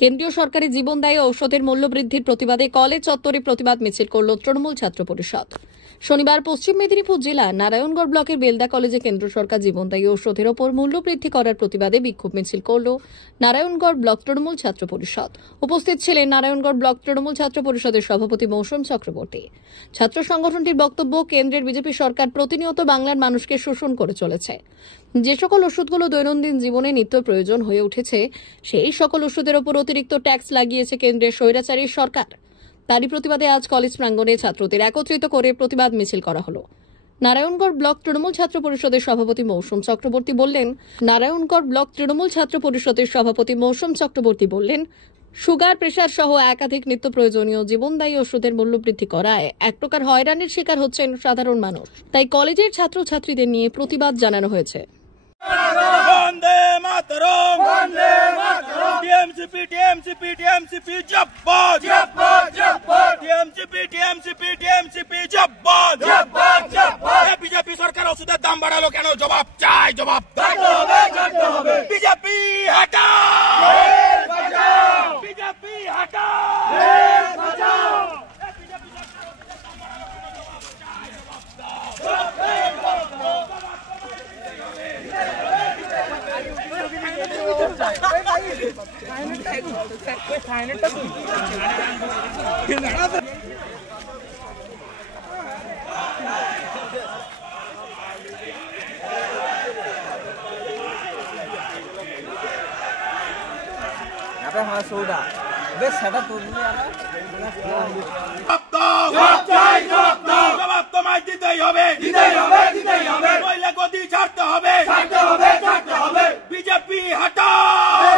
কেন্দ্রীয় সরকারি জীবনদায়ী ঔষধের মূল্য বৃদ্ধির প্রতিবাদে কলেজ চত্বরে প্রতিবাদ মিছিল করল তৃণমূল ছাত্র পরিষদ। শনিবার পশ্চিম মেদিনীপুর জেলার নারায়ণগড় ব্লকের বেলদা কলেজে কেন্দ্র সরকার জীবনদায়ী ঔষধের ওপর মূল্য বৃদ্ধি করার প্রতিবাদে বিক্ষোভ মিছিল করল নারায়ণগড় ব্লক তৃণমূল ছাত্র পরিষদ। উপস্থিত ছিলেন নারায়ণগড় ব্লক তৃণমূল ছাত্র পরিষদের সভাপতি মৌসুম চক্রবর্তী। ছাত্র সংগঠনটির বক্তব্য, কেন্দ্রের বিজেপি সরকার প্রতিনিয়ত বাংলার মানুষকে শোষণ করে চলেছে। যে সকল ওষুধগুলো দৈনন্দিন জীবনে নিত্য প্রয়োজন হয়ে উঠেছে, সেই সকল ওষুধের ওপর অতিরিক্ত ট্যাক্স লাগিয়েছে কেন্দ্রের স্বৈরাচারী সরকার। তারই প্রতিবাদে আজ কলেজ প্রাঙ্গণে ছাত্রদের একত্রিত করে প্রতিবাদ মিছিল করা হলো। নারায়ণগড় ব্লক তৃণমূল ছাত্র পরিষদের সভাপতি মৌসুম চক্রবর্তী বললেন, সুগার, প্রেসার সহ একাধিক নিত্য প্রয়োজনীয় জীবনদায়ী ওষুধের মূল্য বৃদ্ধি করায় এক প্রকার হয়রানির শিকার হচ্ছেন সাধারণ মানুষ। তাই কলেজের ছাত্রছাত্রীদের নিয়ে প্রতিবাদ জানানো হয়েছে। বন্দে মাতরম, বন্দে মাতরম, টিএমসিপি টিএমসিপি টিএমসিপি জিন্দাবাদ, জিন্দাবাদ, জিন্দাবাদ, টিএমসিপি টিএমসিপি টিএমসিপি জিন্দাবাদ, জিন্দাবাদ, জিন্দাবাদ। বিজেপি সরকার ওষুধের দাম বাড়ালো কেন? জবাব চাই, জবাব দিতে হবে, দিতে হবে। বিজেপি হটাও, দেশ বাঁচাও, বিজেপি হটাও, দেশ বাঁচাও। বিজেপি সরকার ওষুধের দাম বাড়ালো কেন? জবাব চাই, জবাব দাও, জবাব দাও। সৌদা বেশ সেটা তো জবাব তোমায় দিতেই হবে, দিতেই হবে, দিতেই হবে। মহিলা গদি ছাড়তে হবে, ছাড়তে হবে, ছাড়তে হবে। বিজেপি হটাও,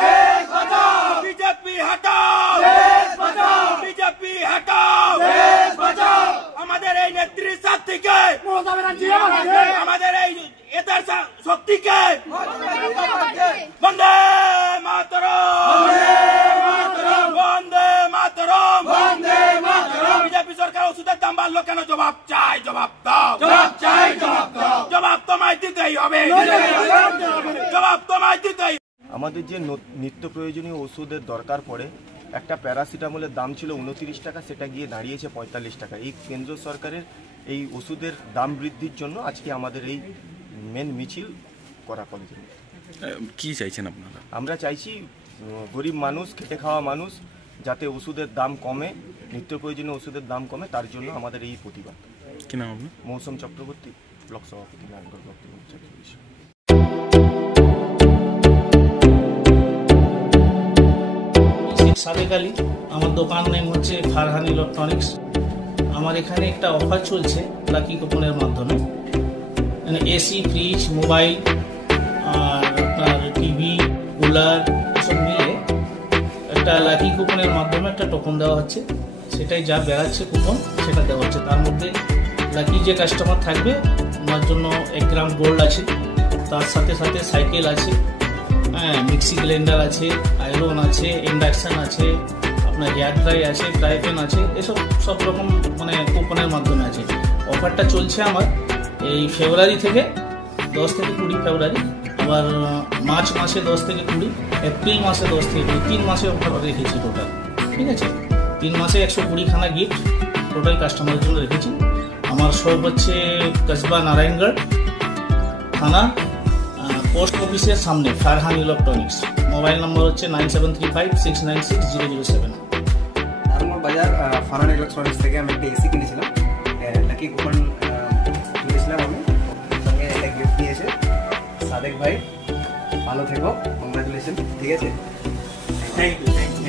দেশ বাঁচাও, বিজেপি হটাও, দেশ বাঁচাও, বিজেপি হটাও, দেশ বাঁচাও। আমাদের এই নেত্রীর শক্তিকে, আমাদের এই এদের শক্তিকে বন্দে মাতরম, বন্দে মাতরম, বন্দে মাতরম। বিজেপি সরকার ওষুধের দাম বাড়লো কেন? জবাব চাই, জবাব দাও, জবাব চাই, জবাব দাও। জবাব তোমায় দিতেই হবে, জবাব তোমায় দিতেই। আমাদের যে নিত্য প্রয়োজনীয় ওষুধের দরকার পড়ে, একটা প্যারাসিটামলের দাম ছিল 29 টাকা, সেটা গিয়ে দাঁড়িয়েছে 45 টাকা। এই কেন্দ্র সরকারের এই ওষুধের দাম বৃদ্ধির জন্য আজকে আমাদের এই মেন মিছিল করা কলেজে। কি চাইছেন আপনারা? আমরা চাইছি গরিব মানুষ, খেটে খাওয়া মানুষ যাতে ওষুধের দাম কমে, নিত্য প্রয়োজনীয় ওষুধের দাম কমে, তার জন্য আমাদের এই প্রতিবাদ। কি নাম আপনার? মৌসুম চক্রবর্তী, ব্লক সভাপতি, নারায়ণগড় ব্লক তৃণমূল ছাত্র পরিষদ। সাদেক আলী, আমার দোকান নেম হচ্ছে ফারহান ইলেকট্রনিক্স। আমার এখানে একটা অফার চলছে লাকি কুপনের মাধ্যমে। মানে এসি, ফ্রিজ, মোবাইল আর আপনার টিভি, কুলার সব মিলে একটা লাকি কুপনের মাধ্যমে একটা টোকন দেওয়া হচ্ছে। সেটাই যা বেড়াচ্ছে কুপন সেটা দেওয়া হচ্ছে। তার মধ্যে লাকি যে কাস্টমার থাকবে ওনার জন্য 1 গ্রাম গোল্ড আছে, তার সাথে সাথে সাইকেল আছে, মিক্সি গ্রাইন্ডার আছে, আয়রন আছে, ইন্ডাকশান আছে, আপনার হেয়ার ড্রাই আছে, ফ্রাই প্যান আছে, এসব সব রকম মানে কুপনের মাধ্যমে আছে। অফারটা চলছে আমার এই ফেব্রুয়ারি থেকে 10 থেকে 20 ফেব্রুয়ারি, আবার মার্চ মাসে 10 থেকে 20, এপ্রিল মাসে 10 থেকে 20, 3 মাসে অফার রেখেছি টোটাল। ঠিক আছে, 3 মাসে 120 খানা গিফট টোটাল কাস্টমারের জন্য রেখেছি। আমার শপ হচ্ছে কসবা নারায়ণগড় থানা, পোস্ট অফিসের সামনে, ফারহান ইলেকট্রনিক্স। মোবাইল নম্বর হচ্ছে 9735696007। নারায়ণগড় বাজার ফারহান ইলেকট্রনিক্স থেকে আমি একটা এসি কিনেছিলাম, লাকি কুপন কিনেছিলাম আমি, সঙ্গে একটা গিফট দিয়েছে সাদেক ভাই। ভালো থেকো, কংগ্রাচুলেশন। ঠিক আছে, থ্যাংক ইউ, থ্যাংক ইউ।